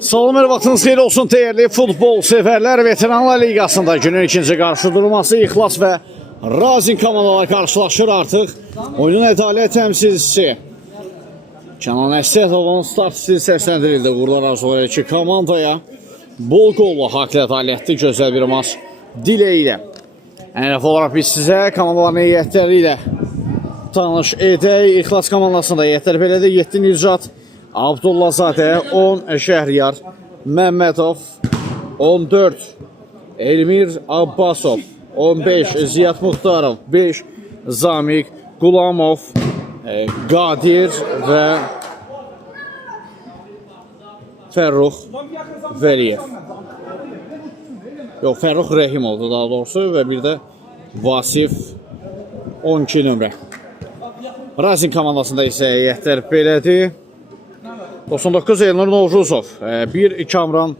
Salam, hər vaxtınız xeyir olsun dəyərli futbol sevərlər. Veteranlar Liqasında günün ikinci qarşıdurması İxlas və Razin komandalar qarşılaşır artıq. Oyunun ədalət təmsilçisi Kənan Əsədovun start stili səsləndirildi. Uğurlar arzulayır ki, komandaya bol qollu, haqlı ədalətli, gözəl bir maç diləyilə. Ənəf olaraq biz sizə komandaların heyətləri ilə tanış edək. İxlas komandasında heyətlər belədir: 7 Nircat Abdullazadə, 10 Şəhriyar Məmmədov, 14 Elmir Abbasov, 15 Ziyad Muxtarov, 5 Zamiq Qulamov, Qadir və Fərrux Vəliyev. Yox, Fərrux Rəhimovdur daha doğrusu və bir də Vasif 12 nömrə. Razin komandasında isə heyətlər belədir: 99 Elnur Novruzov, 1 Kamran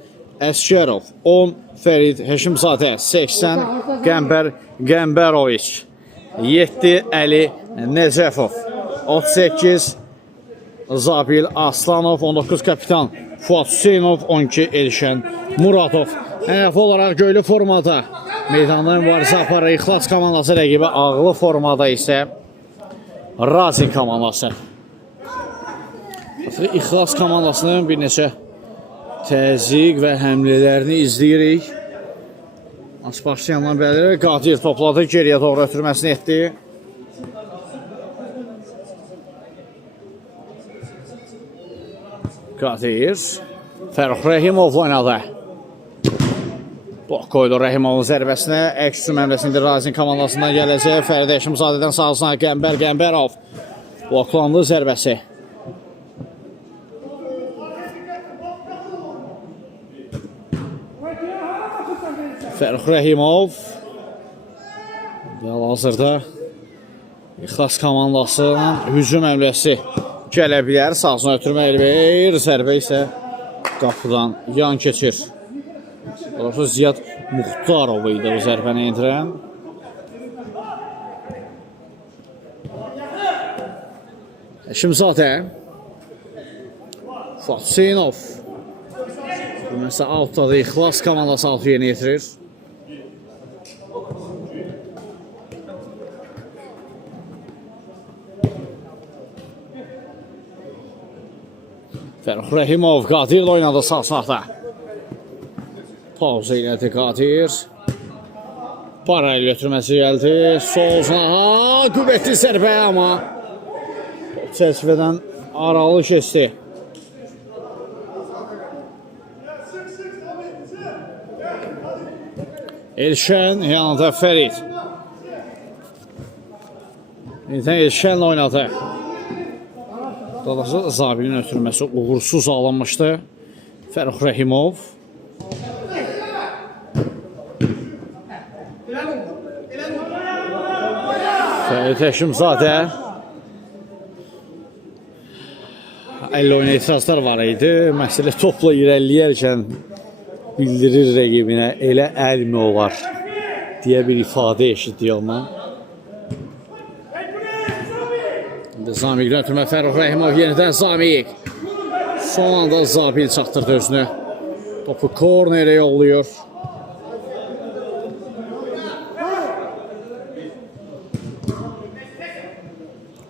Əskərov, 10 Fərid Həşimzadə, 80 Qəmbər Qəmbəroviç, 7 Əli Necəfov, 38 Zabil Aslanov, 19 Kapitan Fuad Hüseynov, 12 Elşən Muradov. Ənəf olaraq göylü formada meydanda mübarizə aparır İxlas komandası, rəqibə ağlı formada isə Razin komandası. İxlas komandasının bir neçə təzyiq və həmlələrini izləyirik. Maç başlayandan bəri Qadir topladı, geriyə doğru ötürməsini etdi. Qadir Fərrux Rəhimovla oynadı. Blok qoydu Rəhimovun zərbəsinə. Əks cümləməsində Razin komandasından gələcək. Fərid Həşimzadədən sağsına Qəmbər Qəmbərov bloklandı zərbəsi. Fərrux Rəhimov hal-hazırda İxlas komandasının hücum əmləsi gələ bilər. Sağsına ötürmə elbir, zərbə isə qapıdan yan keçir. Doğrusu Ziyad Muxtarov idi bu zərbəni endirən. Həşimzadə, Fuad Hüseynov. Mesela altda İxlas komandası altı yeni yetirir. Fərrux Rəhimov Qadir oynadı sağ sahada. Pauza elədi Qadir. Parayla götürməsi gəldi. Sol saha qüvvətli zərbə, amma çərçivədən aralı keçdi. Elşən yanında Fərid. Elşənlə oynadı. Dadası Zabilin ötürməsi uğursuz alınmışdı. Fərrux Rəhimov. Fərid Həşimzadə. 50 oyuna etirazlar var idi. Məsələ topla irəliləyərkən bildirir rəqibinə, elə əl mi olar deyə bir ifadə eşitdik ondan. Zamiqdən ötürmə Fərrux Rəhimov, yenidən Zamiq. Son anda Zabil çatdırdı özünü. Topu kornerə yolluyor.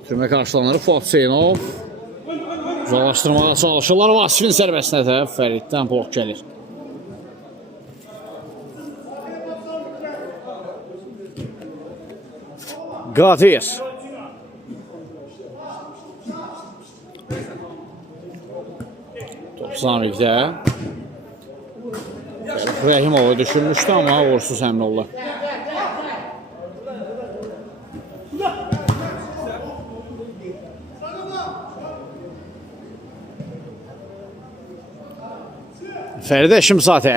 Ötürmə qarşılanır Fuad Hüseynov. Uzaqlaşdırmağa çalışırlar. Vasifin zərbəsinə də Fəriddən blok gəlir. Qadir. Top Zamiqdə. Rəhimovu düşünmüşdü, amma uğursuz həmlə oldu. Fərid Həşimzadə.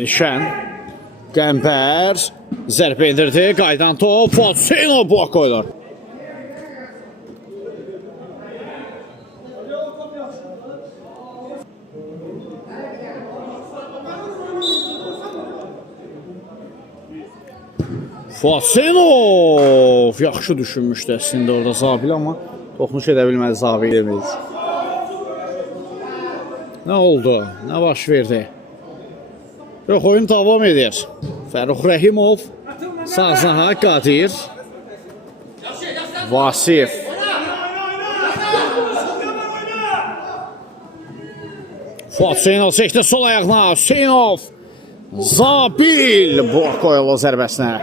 Elşən. Qəmbər zərbə indirdi. Qaydan top. Fuad Hüseynov blok qoyulur. Fuad Hüseynov yaxşı düşünmüşdü əslində orada Zabil, amma Toxunuş edə bilmədi Zabirimiz. Nə oldu? Nə baş verdi? Yox, oyun davam edir. Fərrux Rəhimov, Saznaha, Qadir, Vasif. Fuat Hüseynov çəkdi sol ayağına. Hüseynov, Zabil blok qoyulur zərbəsinə.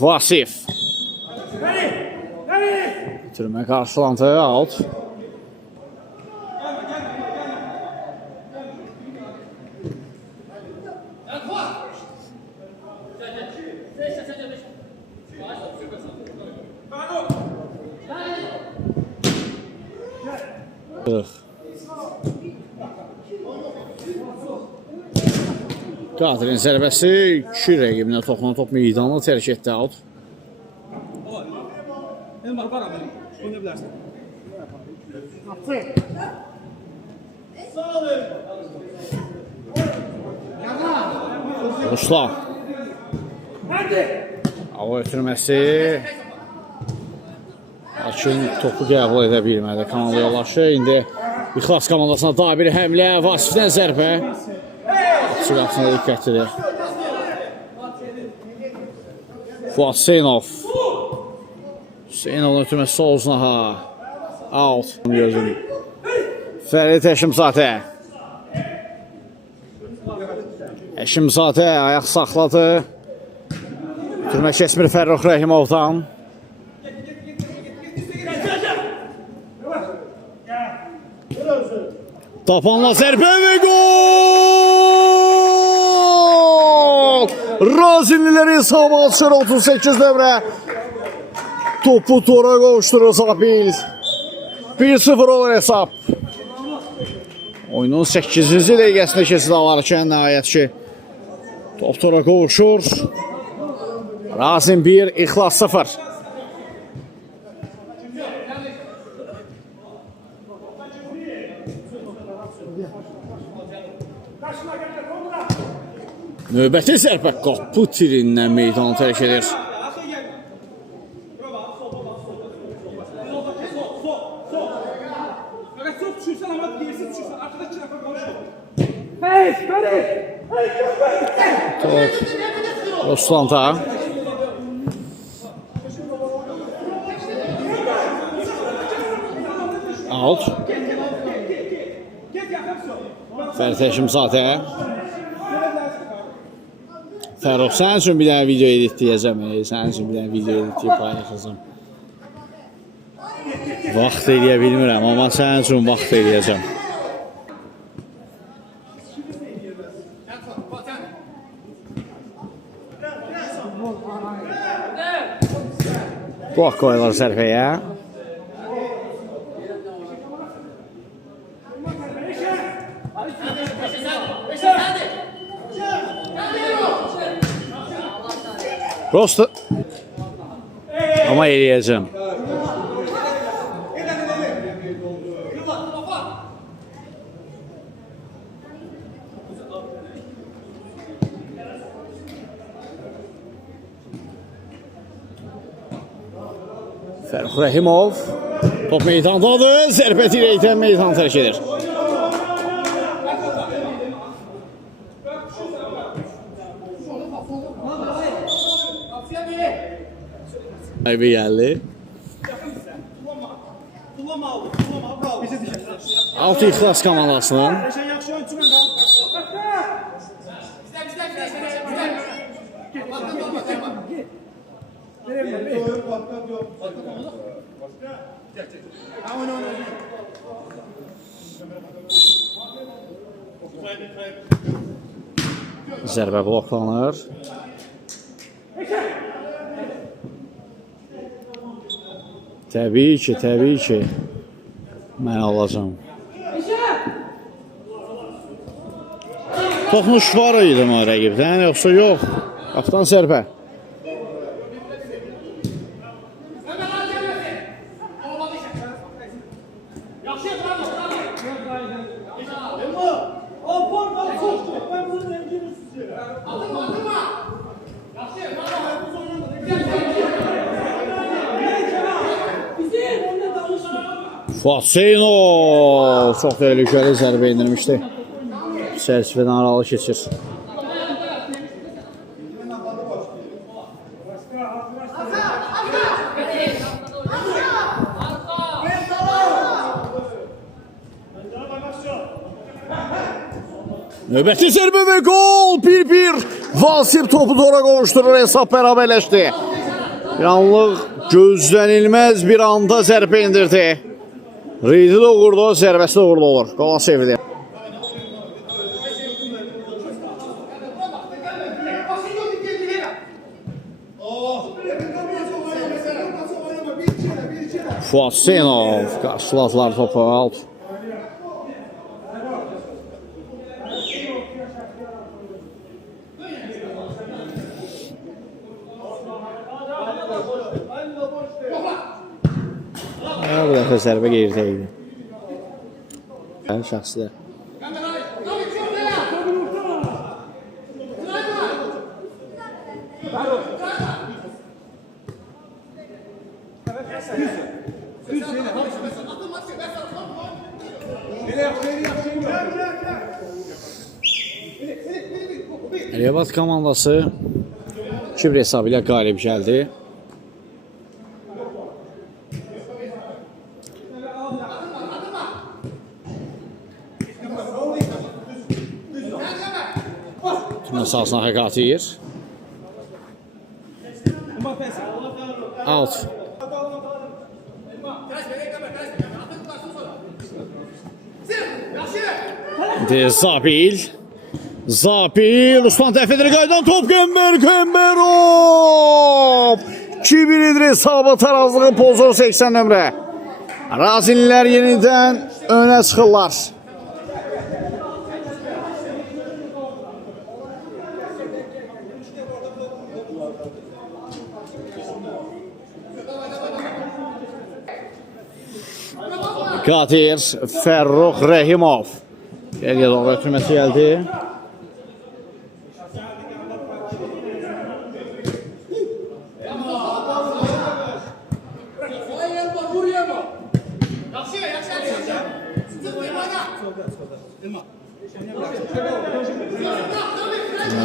Vasif. Türmə qarşılandı, out. Qadirin zərbəsi 2 rəqibinə toxunan top meydanı tərk etdi, out. Ruslan. Hava ötürməsi. Lakin topu qəbul edə bilmədi Kamal yolaşı. İndi İxlas komandasına daha bir həmlə. Vasifdən zərbə. Silahsına diqqətlidir. Fuat Hüseynov. Hüseynovun ötürməsi Soğuznaha. Out. Fərid Həşimzadə. Həşimzadə ayaq saxladı. Ötürmə keçmir Fərrux Rəhimovdan. Tapanla zərbə və gol! Razinliləri hesabı açır 38 dövrə. Topu tora qovuşdurur Zabil. 1-0 olur hesab. Oyunun 8-ci dəqiqəsində keçid alarkən nəhayət ki top tora qovuşur. Razin 1, İxlas 0. Növbəti zərbə qapı tirindən meydanı tərk edir. Top Ruslanda. Out. Fərid Həşimzadə. Fərrux, sənin üçün bir dənə video editləyəcəm. Sənin üçün bir dənə video editləyib paylaşacağım. Vaxt eləyə bilmirəm, amma sənin üçün vaxt eləyəcəm. Blok qoyulur zərfəyə. Prosto. Ama eləyəcəm. Fərrux Rəhimov. Top meydandadır. Zərbə dirəkdən meydan tərk edir. Aybi gəldi. Altı İxlas komandasının. Zərbə bloklanır. Təbii ki, mən alacağım. Toxunuş var idi o rəqibdən, yoxsa yox. Qapıdan zərbə. Fuatseynov çox tehlikəli zərbə indirmişdi. Çərçivədən aralı keçir. Növbəti zərbə və gol! 1-1. Vasip topu tora qovuşturur, hesab bərabərləşdi. Bir anlıq gözlənilməz bir anda zərbə indirdi. Reydi də uğurlu, zərbəsi də uğurlu olur. Qola sevdi. Fuatseynov qarşıladılar topu alt. Bu dəfə zərbə qeyridə idi. Şəxsdə. Revat komandası 2-1 hesabı ilə qalib gəldi. Tümün sahasına Həkatiyir. Out. Zabil. Ruslan dəfədir qaydan top Qəmbərov. 2-1 idir hesabı, tarazlığı pozur 80 nömrə. Razinlər yenidən önə çıxırlar. Qadir Fərrux Rəhimov. Geriyə doğru ötürməsi gəldi.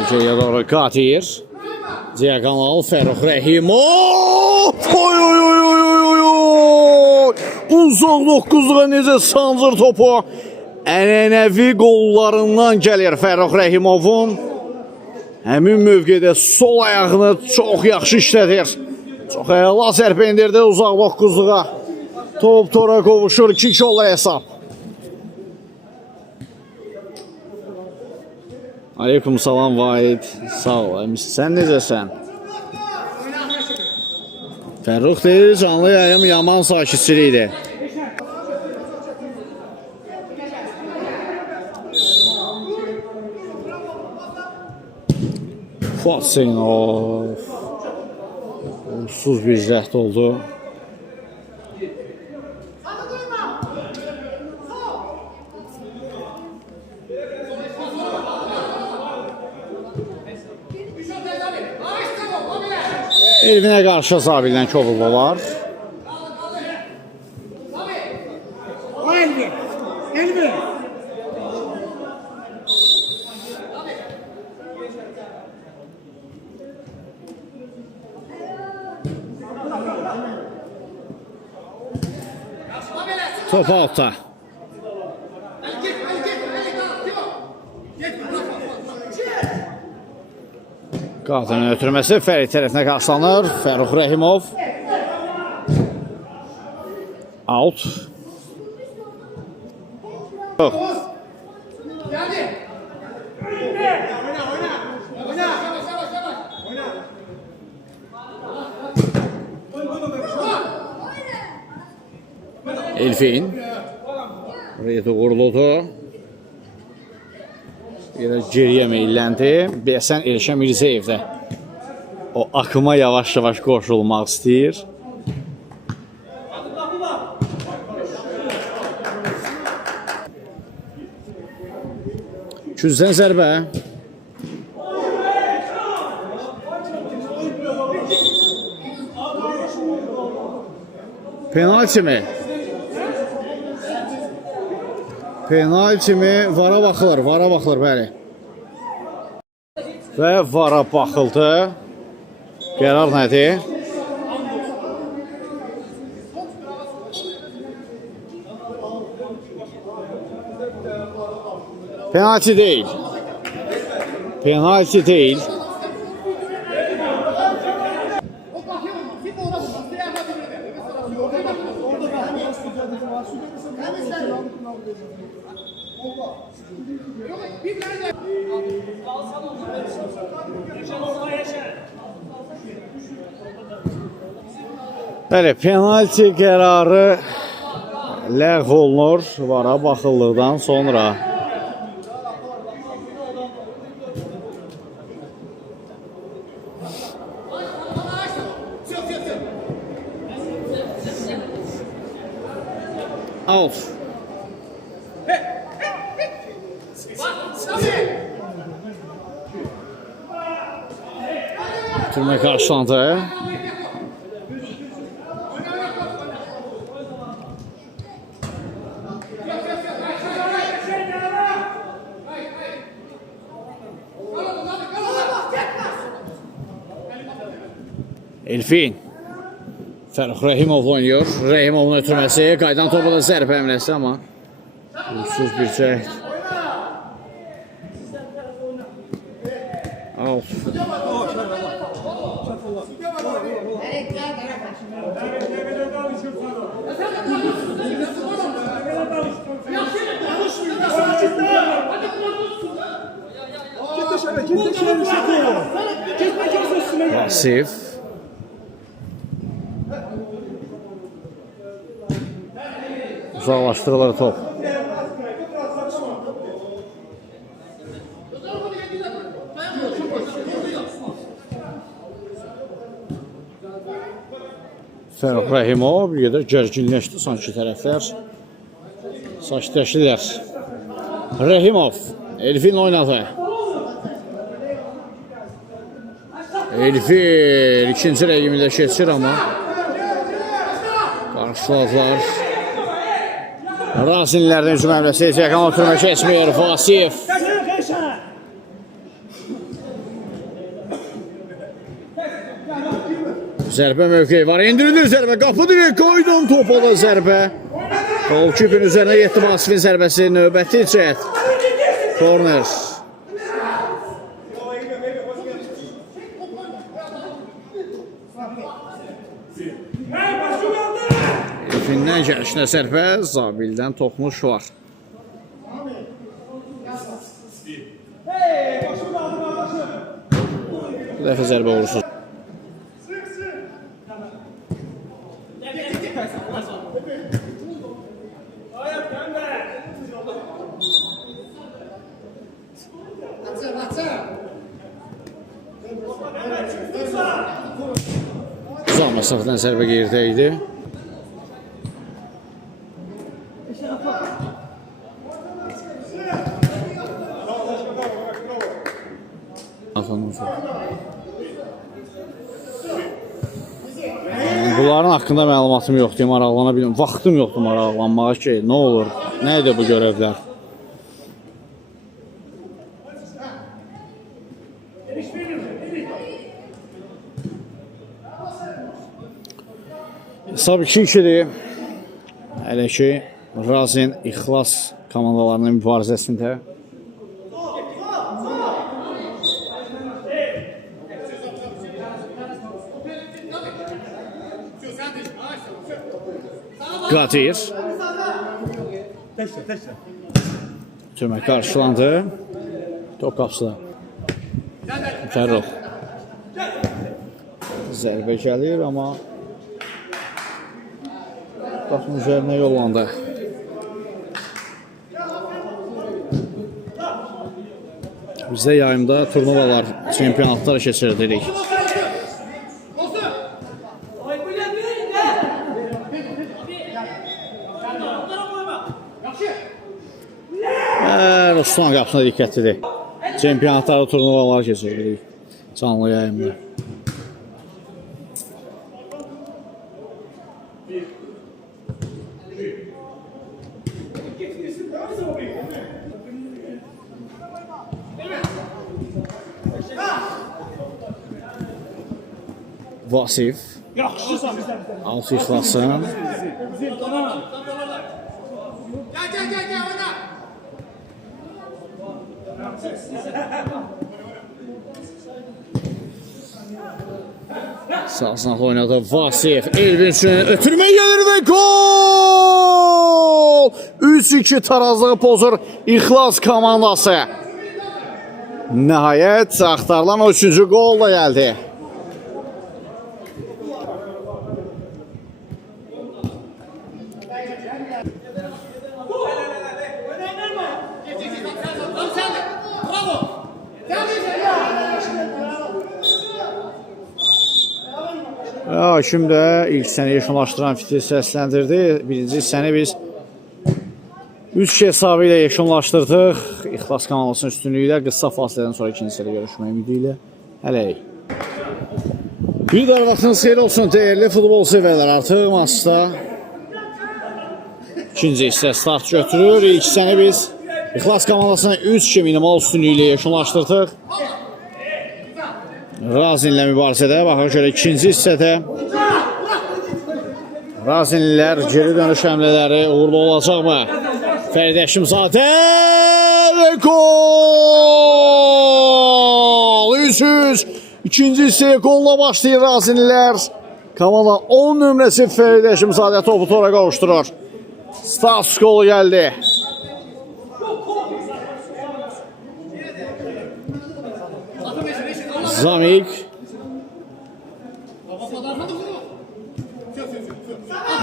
Geriyə doğru Qadir. Diagonal Fərrux Rəhimov. Uzaq 9-luğa necə sancır topu. Ənənəvi qollarından gəlir Fərrux Rəhimovun. Həmin mövqedə sol ayağını çox yaxşı işlədir. Çox əla zərbə indirdi uzaq 9-luğa. Top tora qovuşur, 2-2 olur hesab. Aleyküm salam Vahid. Sağ ol. Sən necəsən? Fərrux deyir, canlı yayım yaman sakitçilikdir. Fuatseynov. Uğursuz bir cəhd oldu. Elvinə qarşı Zabildən kobulda var. Top altta. Qadının ötürməsi Fərid tərəfinə qarşılanır. Fərrux Rəhimov. Out. Elfin. Reyto quruludu. Biraz geriyə meyilləndi. Bəsən Elşən Mirzəyev də o akıma yavaş-yavaş qoşulmaq istəyir. Küzdən zərbə. Penalti mi? Penalti mi? Vara baxılır, bəli. Və vara baxıldı. Qərar nədir? Penalti değil. Penalti değil. Bəli, penalti qərarı ləğv olunur vara baxıldıqdan sonra. Out. Türmə qarşılandı. Elfin Fərux Rəhimovla oynuyor. Rəhimovun ötürməsi, qaydan topu da zərbə həmləsi, amma uğursuz bir cəhd. Out. Vasif. Uzaqlaşdırılır top. Fərux Rəhimov bir qədər gərginləşdi sanki tərəflər. Sakitləşdilər. Rəhimov Elfin oynadı. Elfin ikinci rəqimində keçir, amma qarşıladılar. Razinlərdən hücum həmləsi, Yakan oturma keçmir. Vasif. Zərbə mövqeyi var. İndirilir zərbə. Qapı dirək qoydum. Topa da zərbə. Golkipin üzərinə getdi Vasifin zərbəsi. Növbəti cəhd. Korner. Elfindən gəlişinə zərbə. Zabildən toxunuş var. Bu dəfə zərbə vurursuz. Uzaq məsafədən zərbə yerdə idi. Bunların haqqında məlumatım yoxdur, maraqlana bilmirəm. Vaxtım yoxdur maraqlanmağa ki, nə olur, nədir bu görevlər? Hesab 2-2-dir. Hələ ki, Razin İxlas komandalarının mübarizəsində. Qadir. Türmə qarşılandı. Top qapsıda. Fərruh. Zərbə gəlir, amma qapının üzərinə yollandı. Bizdə yayımda turnuvalar, çempionatlar keçirdirik. Ruslan qapısına diqqətlidir. Çempionatları, turnuvalar keçiririk canlı yayımda. Vasif. Altı ixlasın. Sağ oynadı Vasif. Elvinçin ötürmə gelir ve gol! 3-2 tarazlığı pozur İxlas komandası. Nəhayət axtarılan o 3-cü gol da geldi. Hakim də ilk səni yekunlaşdıran fikri səsləndirdi. Birinci səni biz 3 hesabı ilə yekunlaşdırdıq. İxlas komandasının üstünlüyü ilə qısa fasilədən sonra ikinci sərə görüşmək ümidi ilə. Hələyik. Bir daha vaxtınız xeyir olsun dəyərli futbol sevərlər. Artıq maçda ikinci hissə start götürür. İlk səni biz İxlas komandasına 3-2 minimal üstünlüyü ilə yekunlaşdırdıq. Razinlə mübarizədə, baxaq görə ikinci hissədə Razinlilər geri dönüş həmlələri uğurlu olacaqmı? Fərid Həşimzadə və gol! 300 ikinci hissəyə qolla başlayır Razinlilər. Komanda 10 nömrəsi Fərid Həşimzadə topu tora qavuşturur. Status qolu gəldi. Zamik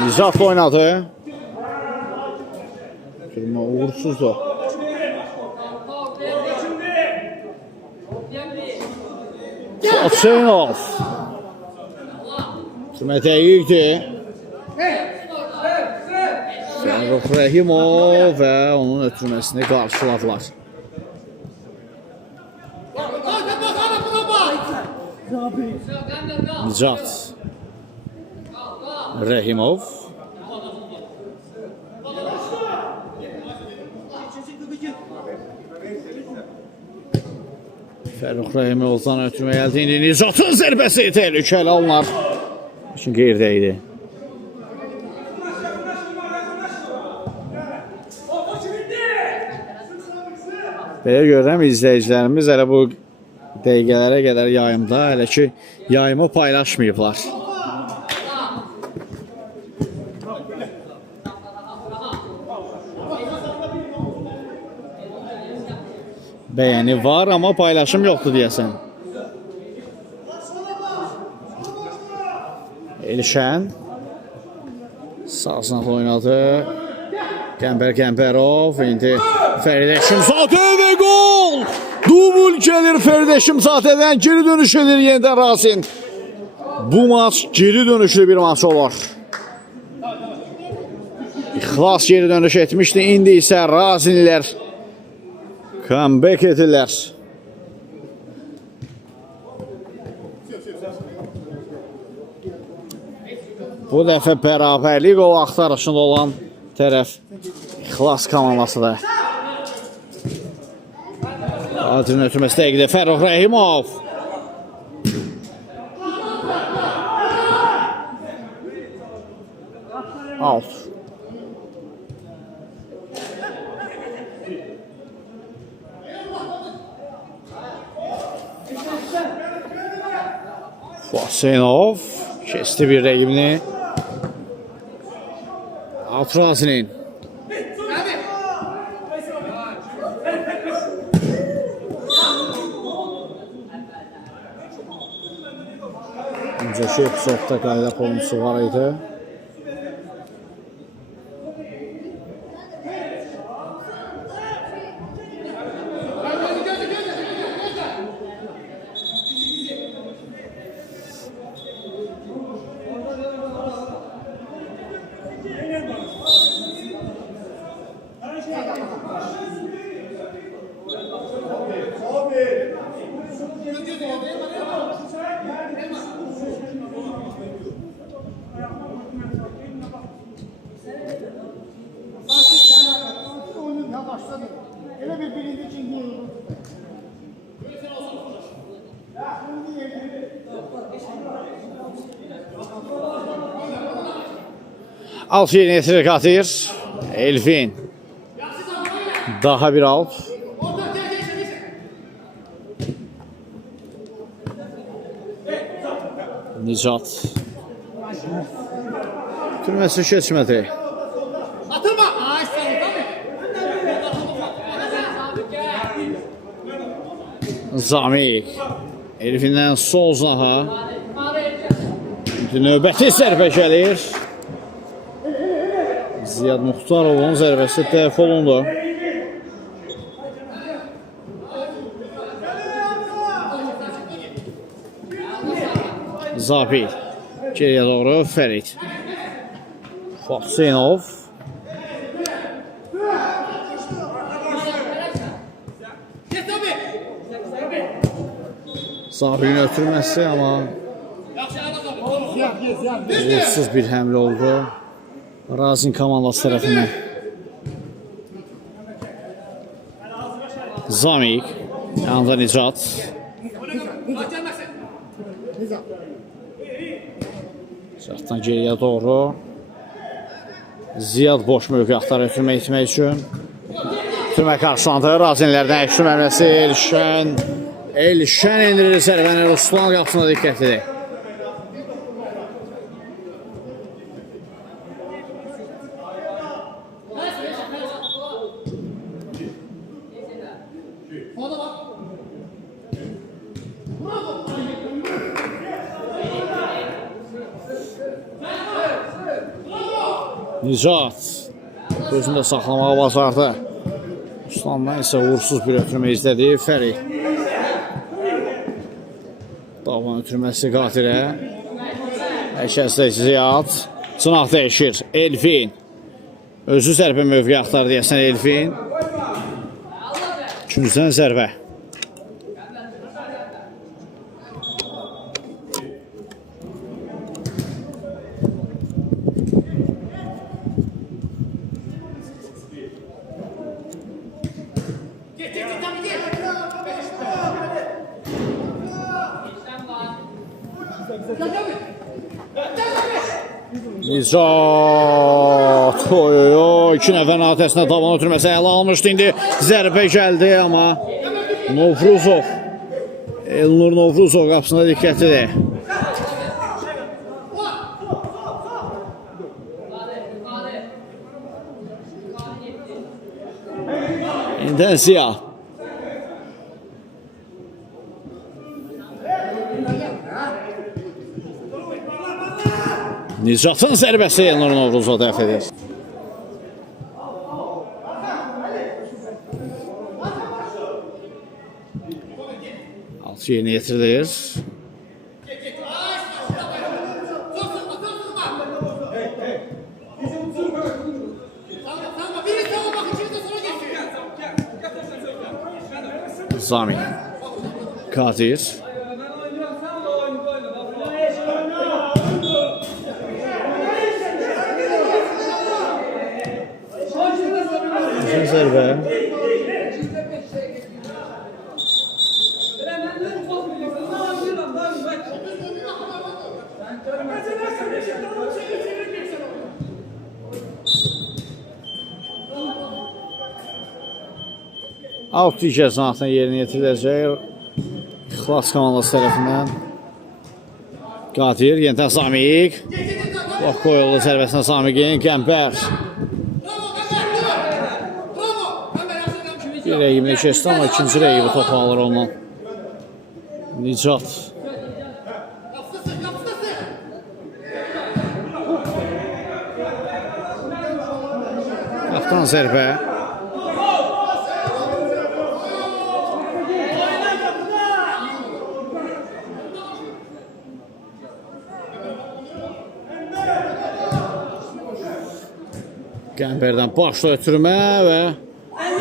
Nizat oynadı. Durma uğursuzdu. Hüseynov Türmə dəqiqdir. Fərruh Rəhimov və onun ötürməsini qarşıladılar. Nicat Rəhimov Fərruh Rəhimovdan ötürmə gəldi. İndi Nicatın zərbəsi təhlükəli alınır. Lakin qeyrdəydi. Belə görürəm izləyicilərimiz hələ bu dəqiqələrə qədər yayımda, hələ ki yayımı paylaşmayıblar. Bəyəni var, amma paylaşım yoxdur deyəsən. Elşən sağ oynadı. Qəmbərov indi Fərid Həşimzadə və gol! Dubul gəlir Fərid Həşimzadədən, geri dönüş edir yenidən Razin. Bu maç geri dönüşlü bir maç olur. İxlas geri dönüş etmişdi, indi isə Razinlər comeback edirlər. Bu dəfə bərabərlik o axtarışında olan tərəf İxlas komandasıdır. Adilin ötürməsi dəqiqdə Fərruh Rəhimov. Out. Hüseynov kesti bir rəqibini. Out Razinin. Öncəki epizodda qayda pozuntusu var idi. Alt yeni yetirir Qadir. Elvin. Daha bir alt. Nicat. Türməsi keçmədi. Atılma. Zamik. Elvindən sol zaha. Növbəti zərbə gəlir. Ziyad Muxtarovun zərbəsi dəf olundu. Zabil. Geriyə doğru Fərid. Hüseynov. Zabilin ötürməsi, amma uğursuz bir həmlə oldu Razin komandası tərəfindən. Zamik. Yanında Nicat. Nicatdan geriyə doğru. Ziyad boş mövqe axtarır ötürmək etmək üçün. Ötürmə qarşılandı. Razinlərdən əksüm əmləsi Elşən. Elşən indirir zərbəni. Ruslan qapısına diqqətlidir. Nicat gözündə saxlamağa bacardı. Ruslandan isə uğursuz bir ötürmə izlədi Fərid. Davan ötürməsi Qadirə. Əşəsdə Ziyad. Cınaq dəyişir. Elvin. Özü zərbə mövqe axtardı deyəsən Elvin. İkinciden zərbə. Nicat. İki nəfərin atəsinə tavan ötürməsə ələ almışdı. İndi zərbə gəldi, amma Novruzov, Elnur Novruzov qapısında diqqətlidir. İndən Ziya. Nicatın zərbəsi Elnur Novruzov dəf edir. Altı yeni yetirilir. Zami. Kadir. Zərbə. Alt cəzasının yerinə yetiriləcək. İxlas komandası tərəfindən. Qadir, yenidən Zamik. Bax qoyuldu zərbəsinə Zamikin. Qəmbər. Bir rəqibini keçdi, amma ikinci rəqibi topu alır ondan. Nicat. Qaptan zərbə. Qəmbərdən başla ötürmə və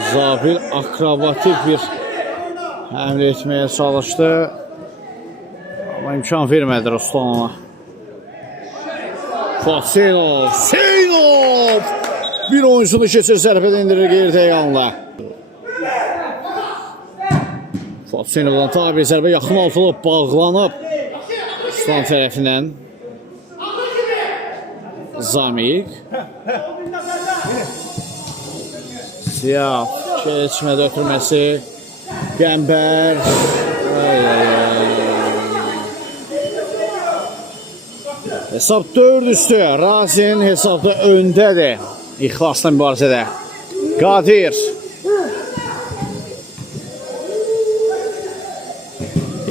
Zabil akrobatik bir həmlə etməyə çalışdı. Amma imkan vermədi Ruslan ona. Hüseynov. Bir oyuncunu keçir, zərbədə indirir qeyri-təyanla. Hüseynovdan tabi zərbə yaxın altılıb, bağlanıb. Ruslan tərəfindən Zamik. Siyah keçmədə ötürməsi Qəmbər. Hesab 4-3-dür. Razin hesabda öndədir. İxlasla mübarizədə. Qadir.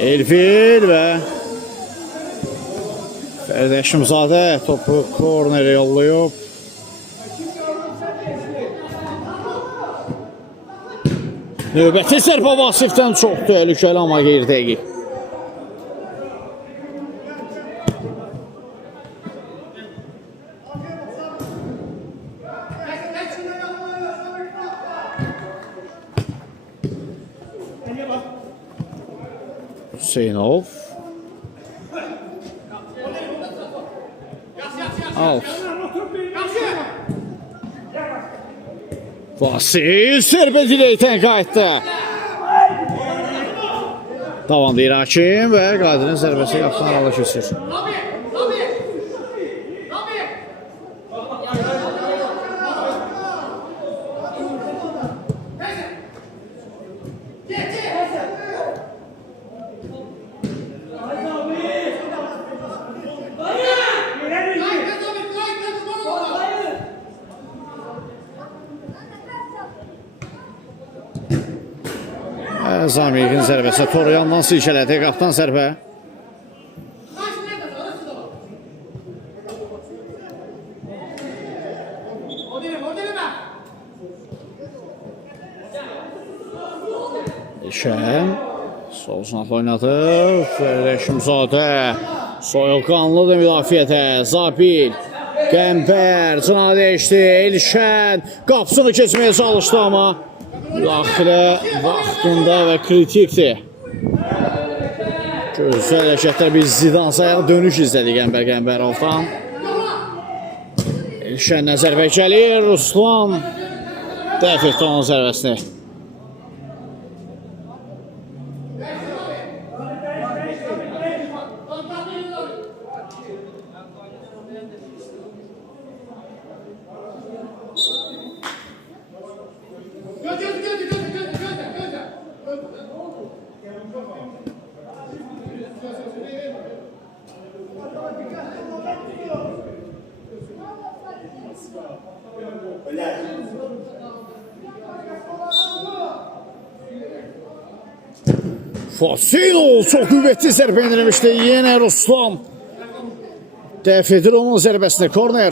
Elfil və Fərdə Şimzadə topu korneri yollayıb. Növbəti zərbə Vasifdən çox təhlükəli, amma qeyri-dəqiq. Hüseynov. Alt. Vasif zərbə diləkdən qayıtdı. Davam deyir hakim və Qadirin zərbəsi qapıdan ala keçir. Zamik'in zərbəsi Toryandan silkələdi, qapdan zərbə. İşən sol sınaqla oynadı. Fərdə Şimzadə soyuqqanlıdır müdafiətə. Zabil, Qəmbər, cına değişdi. İlşən qapısını keçməyə çalışdı, amma müdaxilə vaxtında və kritikdir. Gözəl hərəkətlər, biz Zidan sayaq dönüş izlədik Qəmbərovdan. İlşəndən zərbə gəlir, Ruslan dəf etdi onun zərbəsini. Fasilov çox qüvvətli zərbə endirmişdi. Yenə Ruslan dəf edir onun zərbəsini. Korner.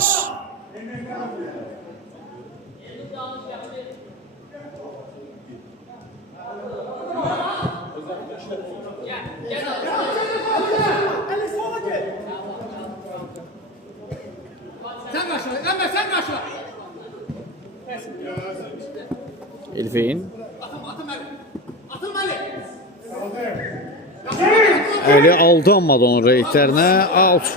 Elfin. Əli aldanmadı onun reytlərinə. Out.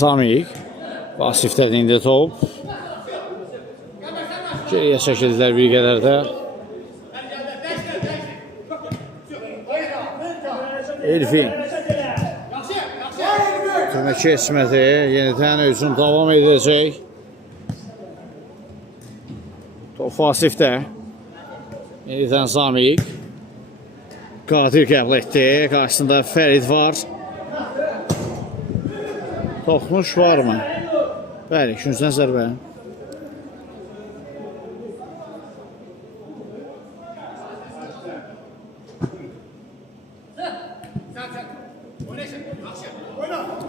Zamik. Vasifdən indi top. Geriyə çəkildilər bir qədər də. Elfin. Kömək keçmədi. Yenidən hücum davam edəcək. Top Vasifdə. Yenidən Zamik. Qadir qəbul etdi. Qarşısında Fərid var. Toxmuş varmı? Bəli, ikinciden zərbə.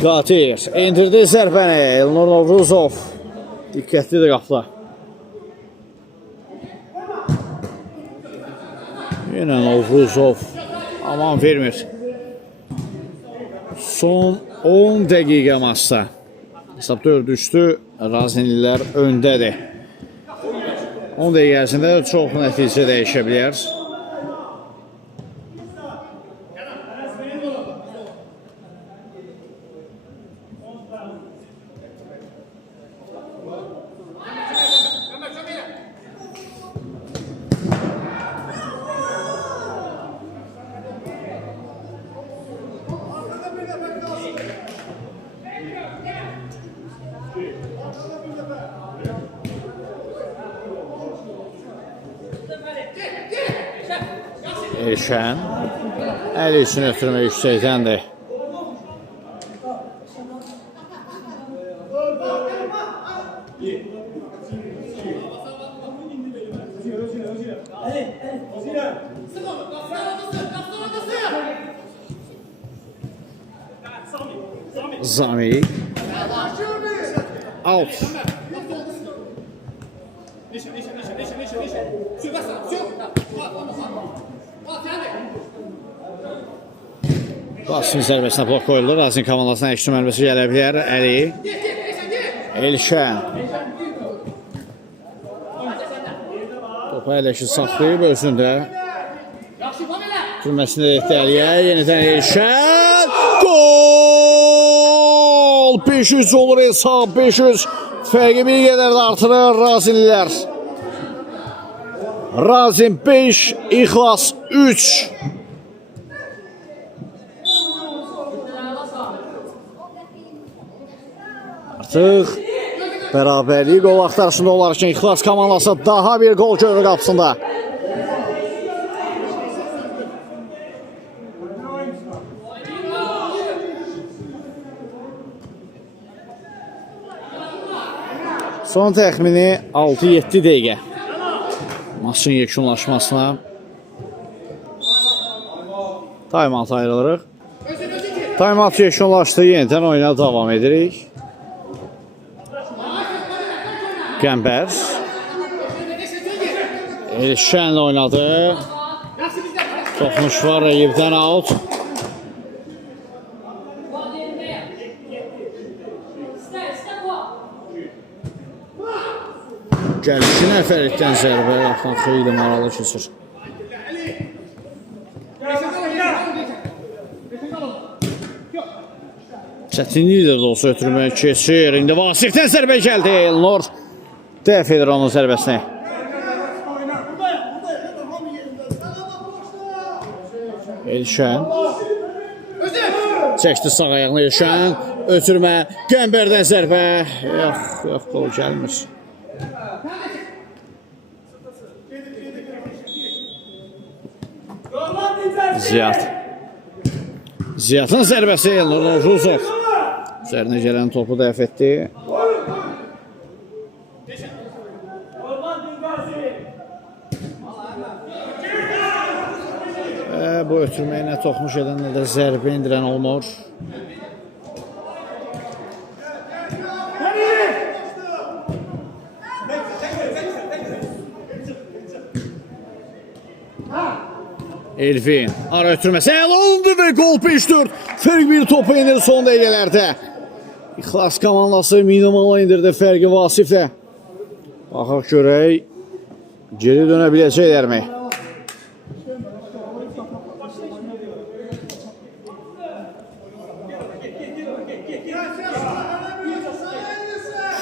Qadir indirdi zərbəni. Elnur Novruzov diqqətlidir qapıda. Yenə Novruzov aman vermir. Son 10 dəqiqə maçda. Hesab 4-3-dü. Razinlilər öndədir. 10 dəqiqə ərzində çox nəticə dəyişə bilər. Elşən. Əli üçün ötürmə yüksəkdəndir. Zami. Out. Basın zərbəsinə blok qoyulur. Razin komandasına ekstra mərməsi gələ bilər. Əli. Elşən. Topu ələşi saxlayıb özündə. Türməsində etdi Əliyə. Yenidən Elşən. Gol! 5-3 olur hesab. 5-3. Fərqi bir qədər də artırır Razinlilər. Razin 5, İxlas 3. Artıq bərabərlik qol axtarışında olarkən İxlas komandası daha bir qol görür qapısında. Son təxmini 6-7 dəqiqə maçın yekunlaşmasına time-out ayrılırıq. Time-out yekunlaşdı, yenidən oyuna davam edirik. Qəmbər Elşənlə oynadı. Toxunuş var, rəqibdən out. Gəlişi nəfərlikdən zərbə yaxın xeyli maralı keçir. Çətinlik də olsa ötürməyə keçir. İndi Vasifdən zərbə gəldi. Elnur dəf edir onun zərbəsini. Elşən çəkdi sağ ayağını Elşən. Ötürmə, Qəmbərdən zərbə. Yox, qol gəlmir. Ziyad. Ziyadın zərbəsi Elnur Ruzov. Üzərinə gələn topu dəf etdi. Bu ötürməyinə toxmuş edənlə də zərbə indirən olmur. Elvin ara ötürməsi olundu və gol 5-4. Fərq bir topu indir son dəqiqələrdə. İxlas komandası minimala indirdi fərqi Vasiflə. Baxaq görək geri dönə biləcəklərmi?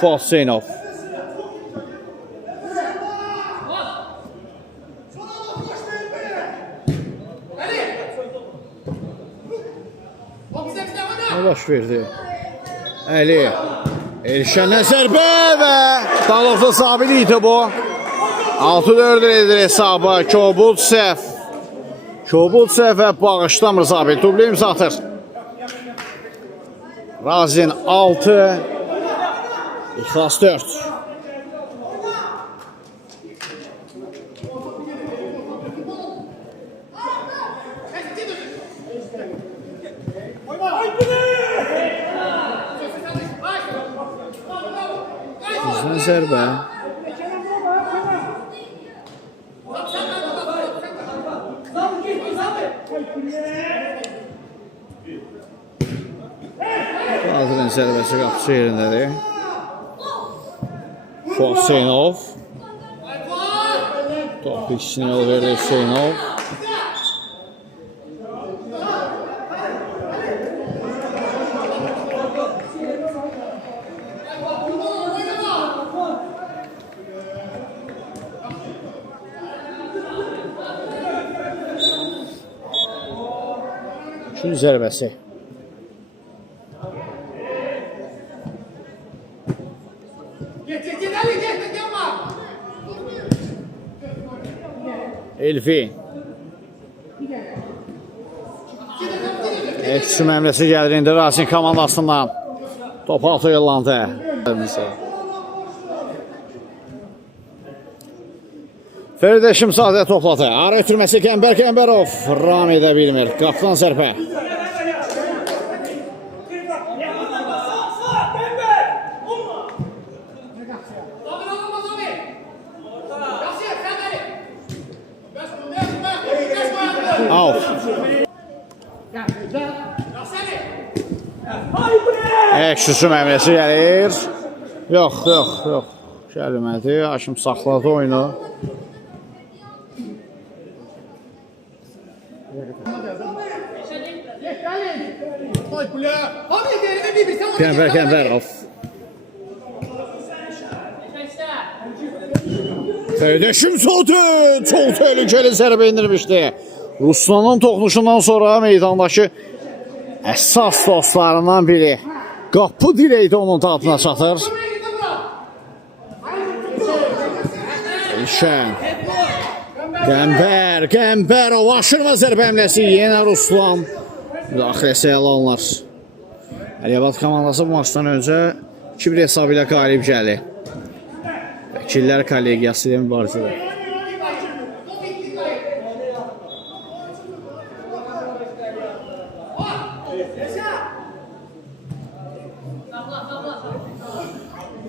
Fosenov. Ne baş verdi? Əli. Elşənə zərbə və Dalovda sabit idi bu. 6-4 edir hesabı. Kobudsev. Kobudsev və bağışlamır sabit. Dubli imza atır. Razin 6. İxlas 4. Bizdən zərbə. Qazirin zərbəsi qapısı yerindədir. Fosenov. Top ikisini yol verdi Fosenov. Üçün zərbəsi. Elfi. Ekşi məmləsi gəlir indi Racing komandasından. Top altı yollandı. Fəridə Şimsadə topladı. Ara ötürməsi Qəmbər Qəmbərov. Ram edə bilmir. Qapıdan zərbə. Out. Ekşisi məmləsi gəlir. Yox. Gəlmədi. Haşim saxladı oyunu. Qəmbərov. Fəridə Şimsadə çox təhlükəli zərbə indirmişdi. Ruslanın toxunuşundan sonra meydandakı əsas dostlarından biri. Qapı dirəkdə onun tahtına çatır. Elşən. Qəmbərov aşırma zərbə həmləsi. Yenə Ruslan. Müdaxiləsi ələ alınır. Əliyabad komandası bu maçdan öncə 2-1 hesabı ilə qalib gəlir. Vəkillər kollegiyası ilə mübarizədə.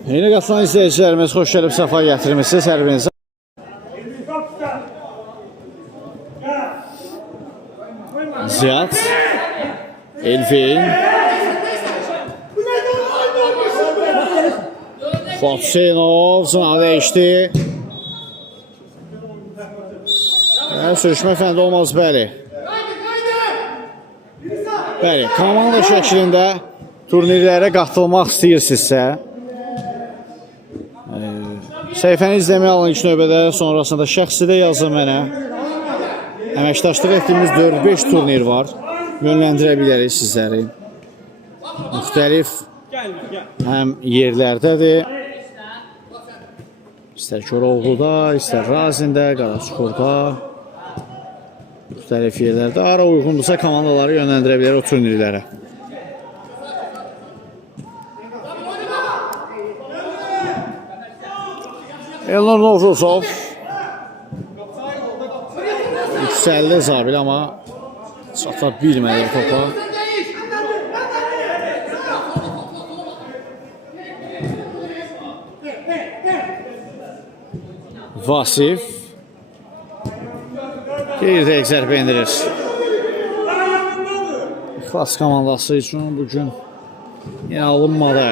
Yeni qatılan izləyicilərimiz xoş gəlib səfa gətirmişsiniz hər birinizə. Ziyad Elfin Fatsenov sınav dəyişdi. Sürüşmə fəndə olmaz, bəli. Bəli, komanda şəklində turnirlərə qatılmaq istəyirsinizsə, səhifəni izləməyə alın ilk növbədə, sonrasında şəxsidə yazın mənə. Əməkdaşlıq etdiyimiz 4-5 turnir var. Yönləndirə bilərik sizləri. Müxtəlif həm yerlərdədir. İstər Koroğluda, istər Razində, Qaraçuxurda. Müxtəlif yerlərdə. Ara uyğundursa komandaları yönləndirə bilər o turnirlərə. Elnur Novruzov. Yüksəldi Zabil, amma çata bilmədi topa. Vasif qeyri-dəqiq zərbə endirir. İxlas komandası üçün bugün yenə alınmadı.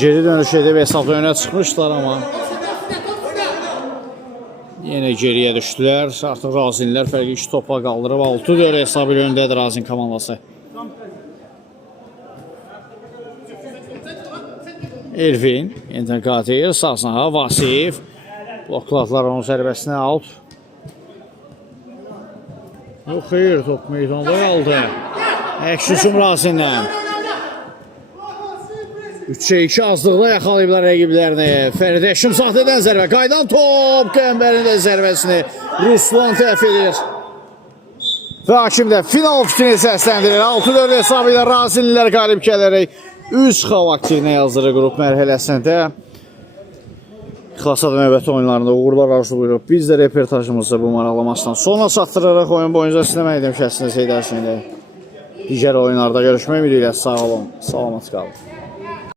Geri dönüş edib hesabda önə çıxmışlar, amma yenə geriyə düşdülər. Artıq Razinlər fərqi 2 topa qaldırıb 6-4 hesabı ilə öndədir Razin komandası. Elvin, yenidən Qadir, sağsına Vasif. Blokladılar onun zərbəsinə out. Yox, xeyr, top meydanda qaldı. Əks-hücum Razindən. 3-2 azlıqda yaxalayıblar rəqiblərini. Fəridə Şimsadədən zərbə. Qaydan top, Qəmbərin də zərbəsini Ruslan təhv edir. Və hakim də final fikrini səsləndirir. 6-4 hesabı ilə Razinlilər qalib gələrək üz xal aktivinə yazdırır qrup mərhələsində. İxlasada növbəti oyunlarında uğurlar arzulayırıq. Biz də reportajımızda bu maraqlı maçdan sonra çatdıraraq oyun boyunca sinəmək edəm şəxsiniz edərsiniz. Digər oyunlarda görüşmək ümidi ilə sağ olun, salamat qalın.